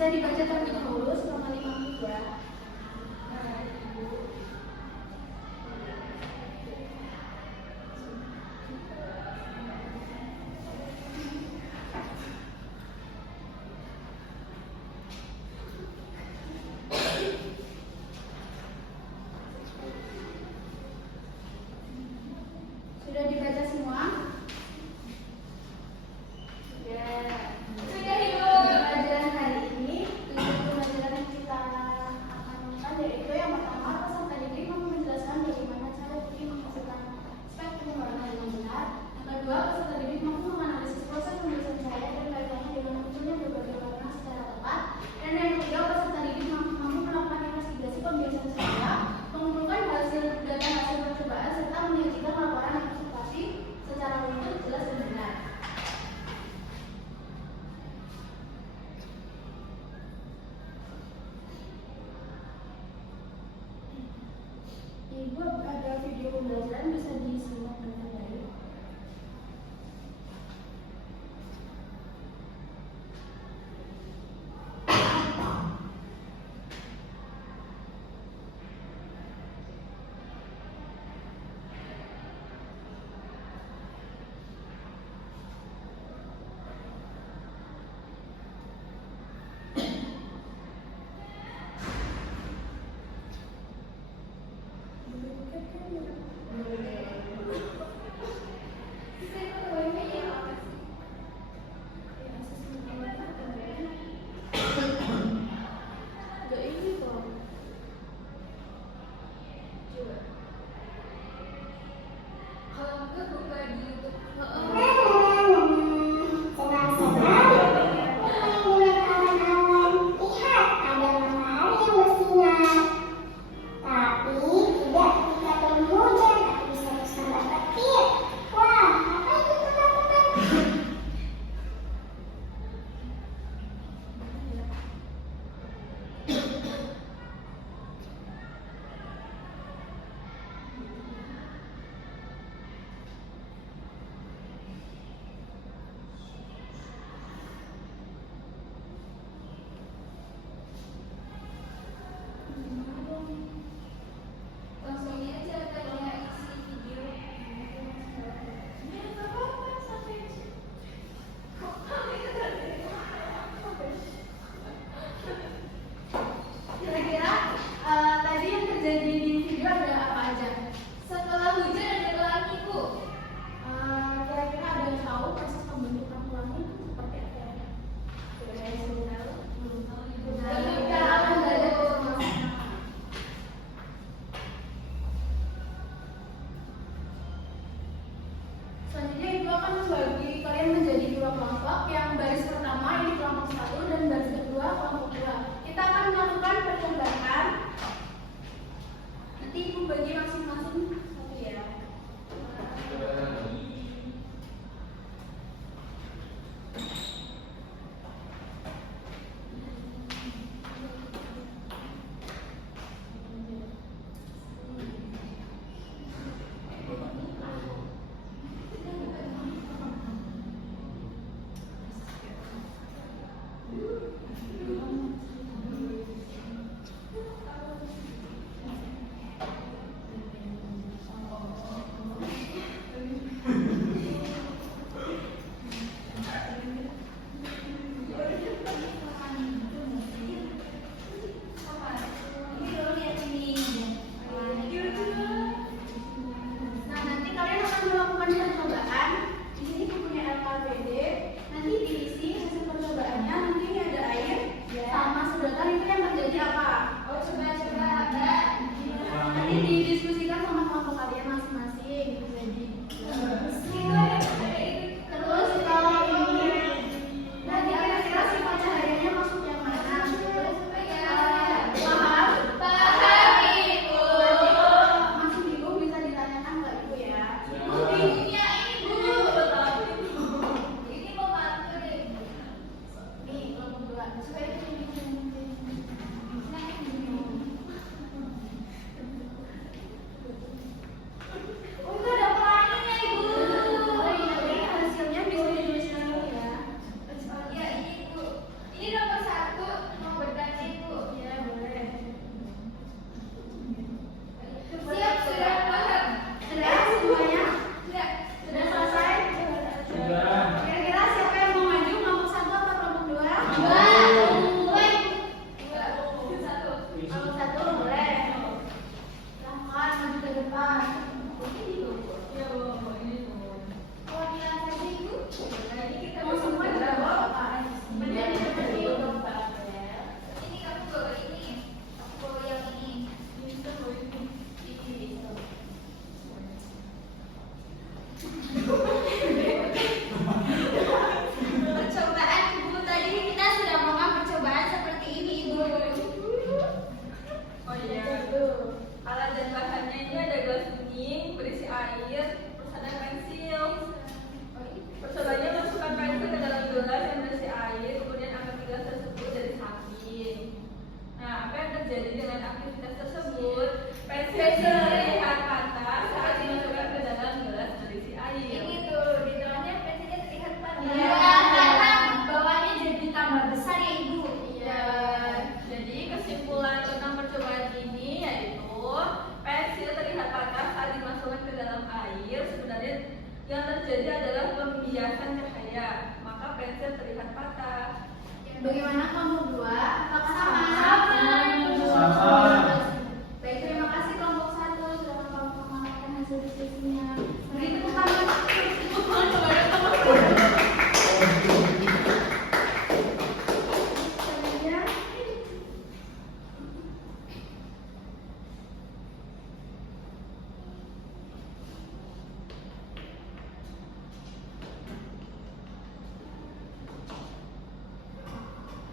Bisa dibaca terlebih dahulu selama 5 menit ya. Sudah dibaca semua? Pelajaran hari ini, tujuan pelajaran yang kita akan lakukan yaitu yang pertama, peserta didik mampu menjelaskan bagaimana cara bikin menghasilkan spektrum warna dengan benar. Yang kedua, peserta didik mampu menganalisis proses pembiasan cahaya dan kaitannya dengan munculnya berbagai warna secara tepat. Dan yang ketiga, peserta didik mampu melakukan investigasi pembiasan cahaya, mengumpulkan data hasil percobaan serta menyajikan laporan yang presentasi secara runtut, jelas dan benar. Ibu ada video pembelajaran bisa disimak dengan baik. Selanjutnya Ibu akan membagi kalian menjadi 2 kelompok. Yang baris pertama ini kelompok 1 dan baris kedua kelompok 2. Kita akan melakukan percobaan. Nanti Ibu bagi masing-masing satu ya. Didiskusikan sama kelompok kalian masing-masing. Terus kalau ini nanti kira-kira sifat cahayanya masuk yang mana? Paham Ibu. Masuk Ibu bisa ditanyakan ke Ibu ya. Buktinya ini Bu. Ini mau bantu nih. Nih kelompok 2 supaya ini. ini berisi air, terus ada pensil. Percobanya masukkan pensil ke dalam gelas yang berisi air, kemudian angkat gelas tersebut dari samping. Nah, apa yang terjadi dengan aktivitas tersebut? Pensil terlihat patah saat dimasukkan ke dalam gelas berisi air. Ini tuh di dalamnya pensilnya terlihat patah. Iya, karena bawahnya jadi tambah besar ya Ibu. Iya. Jadi kesimpulan tentang percobaan ini yaitu pensil terlihat patah saat dimasukkan ke dalam air. Sebenarnya yang terjadi adalah pembiasan cahaya, maka pensil terlihat patah. Bagaimana kamu dua? Apakah sama? Sama. Baik, terima kasih kelompok 1 sudah mengamalkan hasil diskusinya. Beri tepuk tangan. Kemudian,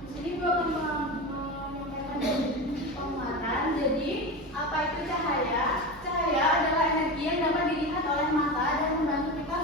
di sini gua akan menyampaikan penguatan. Jadi, apa itu cahaya? Cahaya adalah energi yang dapat dilihat oleh mata dan membantu kita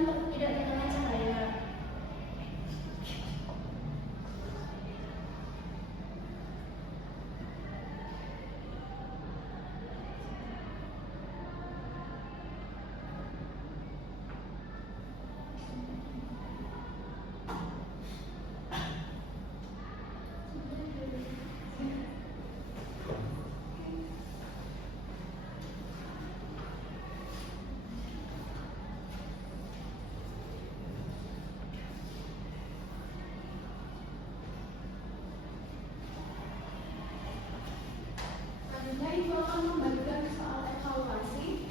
menjelaskan tidak terkena cahaya. Selanjutnya Ibu akan membagikan soal evaluasi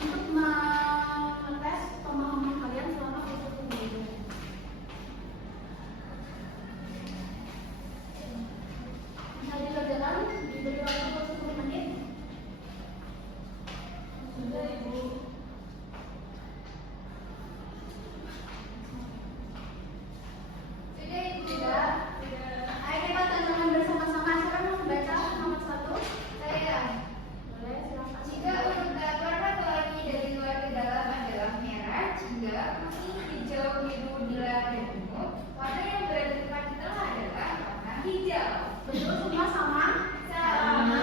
untuk mengetes pemahaman kalian selama proses pembelajaran. Bisa dikerjakan, diberi waktu 10 menit. Sudah Ibu. Sudah Ibu? Sudah. Ayo kita tantangan bersama-sama. Siapa yang mau membaca nomor 1? Saya. Boleh, silakan. Jika urut warna pelangi dari luar ke dalam adalah merah, jika kuning, hijau, biru, nilam, dan ungu, warna yang berada di depan kita adalah warna hijau. Betul, semua sama? Sama.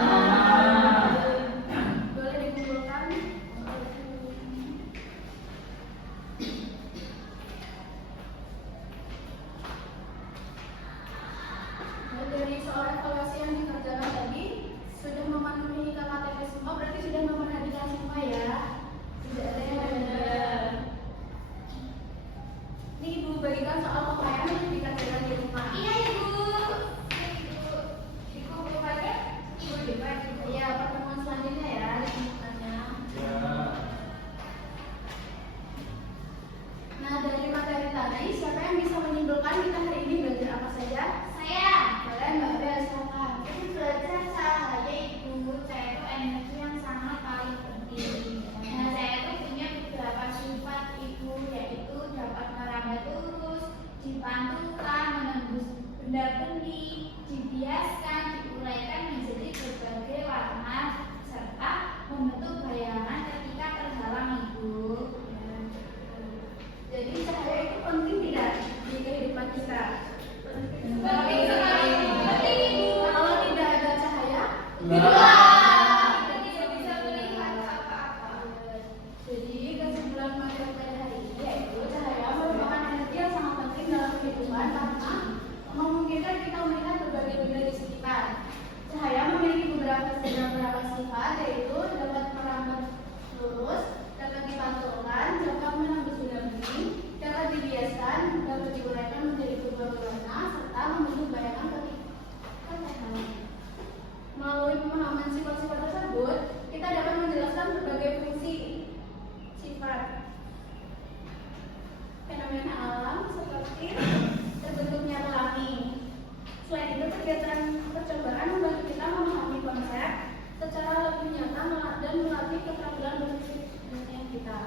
Boleh dikumpulkan. Nah, dari soal evaluasi yang dikerjakan tadi sudah memenuhi KKTP semua, berarti sudah memperhatikan semua ya. Tidak ada yang benar. Ini Ibu bagikan soal pemahaman yang dikerjakan di rumah. Iya Ibu. Ibu dikumpulkannya Ibu depan Ibu. Ya, pertemuan selanjutnya ya, dikumpulkannya. Nah, dari materi tadi, siapa yang bisa menyimpulkan kita hari ini belajar apa saja? Saya. Boleh Mbak Bel, silakan. Itu belajar cahaya Ibu. Saya itu energi yang sangat paling penting. Nah, saya itu punya beberapa sifat Ibu, yaitu dapat merambat lurus, dipantulkan, menembus benda-bendi, dibiaskan, diuraikan menjadi berbagai warna, serta membentuk bayangan ketika terhalang Ibu. Jadi cahaya itu penting tidak di kehidupan kita? Penting sekali. Penting Ibu. Kalau tidak ada cahaya, Kita tidak bisa melihat apa-apa. jadi kesimpulan materi pada hari ini yaitu cahaya merupakan energi yang sangat penting dalam kehidupan karena memungkinkan kita melihat berbagai benda di sekitar. Cahaya memiliki beberapa sifat yaitu dapat merambat lurus, dapat dipantulkan, dapat menembus benda-bendi, dapat dibiaskan, dapat diuraikan menjadi berbagai warna, serta membentuk bayangan ketika terhalang. Melalui pemahaman sifat-sifat tersebut, kita dapat menjelaskan berbagai fungsi sifat fenomena alam seperti terbentuknya pelangi. Selain itu, kegiatan percobaan membantu kita memahami konsep secara lebih nyata dan melatih keterampilan berpikir kita.